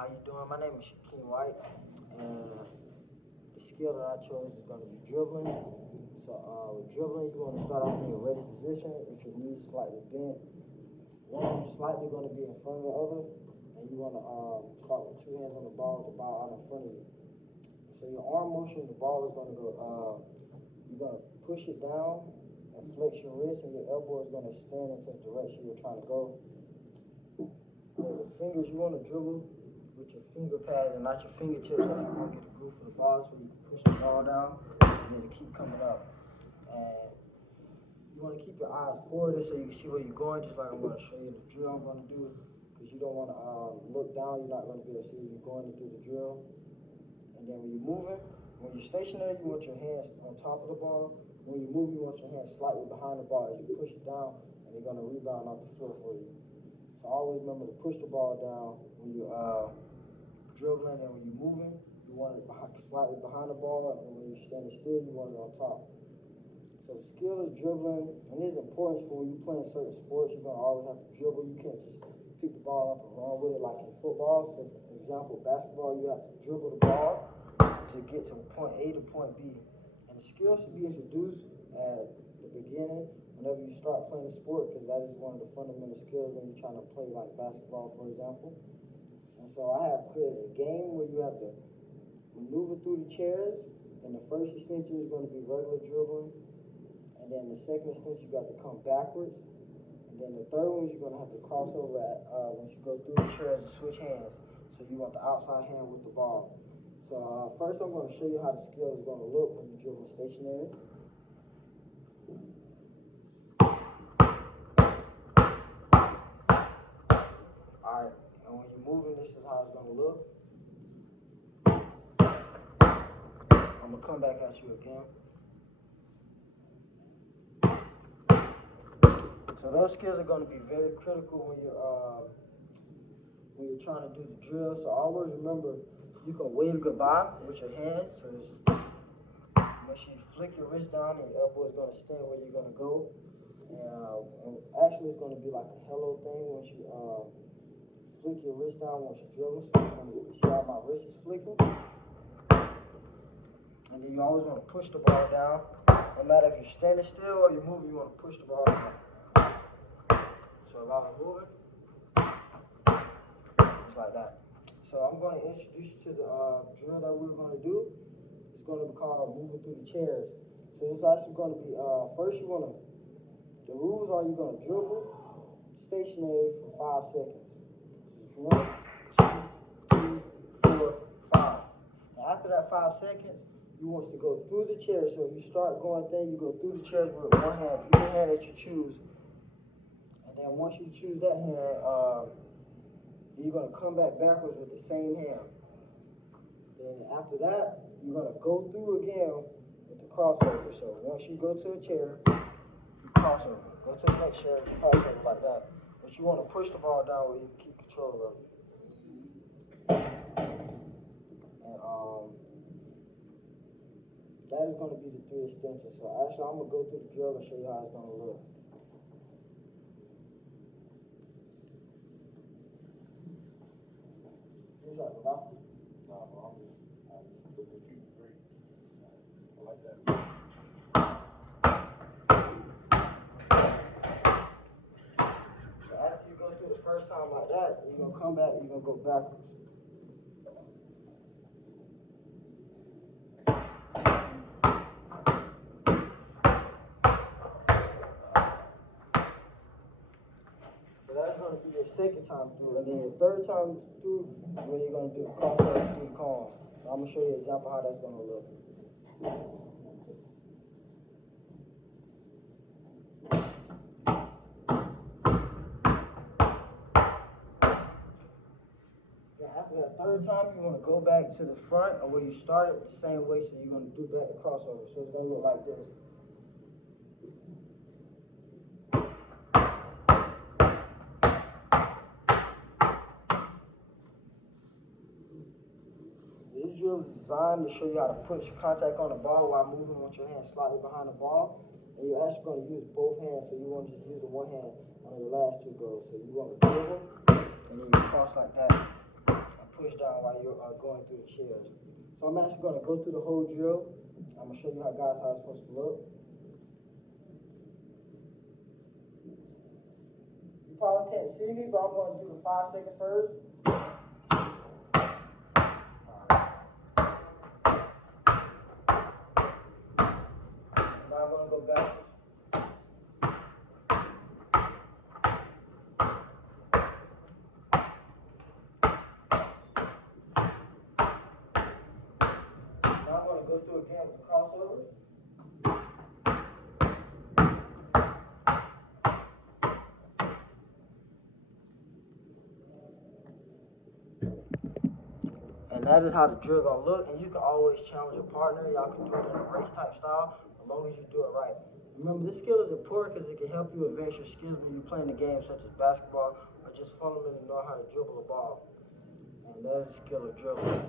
How you doing? My name is Shaquem White, and the skill that I chose is going to be dribbling. So with dribbling, you want to start off in your ready position with your knees slightly bent. One arm slightly going to be in front of the other, and you want to start with two hands on the ball with the ball out in front of you. So your arm motion, the ball is going to go, you're going to push it down and flex your wrist, and your elbow is going to stand into the direction you're trying to go. And the fingers, you want to dribble with your finger pads and not your fingertips, so you want to get a groove for the ball so you can push the ball down and then keep coming up. And you want to keep your eyes forward so you can see where you're going, just like I'm going to show you the drill I'm going to do, because you don't want to look down. You're not going to be able to see where you're going to do the drill. And then when you're moving, when you're stationary, you want your hands on top of the ball. When you move, you want your hands slightly behind the ball as you push it down, and they're going to rebound off the floor for you. So always remember to push the ball down when you're dribbling, and when you're moving, you want it slightly behind the ball, and when you're standing still, you want it on top. So the skill is dribbling, and it is important for when you're playing certain sports. You're going to always have to dribble. You can't just pick the ball up and run with it like in football. So for example, basketball, you have to dribble the ball to get to point A to point B. And the skill should be introduced at the beginning whenever you start playing a sport, because that is one of the fundamental skills when you're trying to play like basketball, for example. And so I have created a game where you have to maneuver through the chairs, and the first extension is going to be regular dribbling, and then the second extension you got to come backwards, and then the third one you're going to have to cross over at once you go through the chairs and switch hands. So you want the outside hand with the ball. So first I'm going to show you how the skill is going to look when you're dribbling stationary. Alright, and when you're moving, this is how it's going to look. I'm going to come back at you again. So those skills are going to be very critical when you're trying to do the drill. So always remember, you can wave goodbye with your hand. So once you flick your wrist down, your elbow is going to stand where you're going to go. And actually, it's going to be like a hello thing once you flick your wrist down once you're drilling. So you're going to see how my wrist is flicking. And then you always want to push the ball down. No matter if you're standing still or you're moving, you want to push the ball down. So if I was moving, just like that. So I'm going to introduce you to the drill that we're going to do. It's going to be called moving through the chairs. So it's actually going to be, first you want to, the rules are you're going to dribble stationary for 5 seconds. 1, 2, 3, 4, 5. Now after that 5 seconds, you want to go through the chairs. So you start going there, you go through the chairs with one hand, either hand that you choose. And then once you choose that hand, you're going to come backwards with the same hand. Then after that, you're going to go through again with the crossover. So once you go to a chair, you crossover. Go to the next chair, you crossover like that. But you want to push the ball down where you can keep control of it. And that is going to be the 3 extensions. So actually, I'm going to go through the drill and show you how it's going to look. What's up, Bob? No, I'm just looking at you. Great. I like that. So after you go through the first time like that, you're going to come back and you're going to go backwards. So that's going to be your second time through. And then your third time through is when you're going to do the crossover through the cone. So I'm going to show you an example how that's going to look. After that third time, you want to go back to the front or where you started with the same way, so you're going to do back the crossover. So it's going to look like this. This drill is designed to show you how to put your contact on the ball while moving with your hand slightly behind the ball. And you're actually going to use both hands, so you won't just use the one hand on the last 2 goals. So you want to dribble, and then you cross like that. push down while you're going through the chairs. So I'm actually going to go through the whole drill. I'm going to show you how it's supposed to look. You probably can't see me, but I'm going to do the 5 seconds first. Now I'm going to go back. Now I'm going to go through again with the crossover. And that is how the drill gonna look, and you can always challenge your partner. Y'all can do it in a race type style, as long as you do it right. Remember, this skill is important because it can help you advance your skills when you're playing the game, such as basketball, or just fundamentally know how to dribble a ball. And that is the skill of dribbling.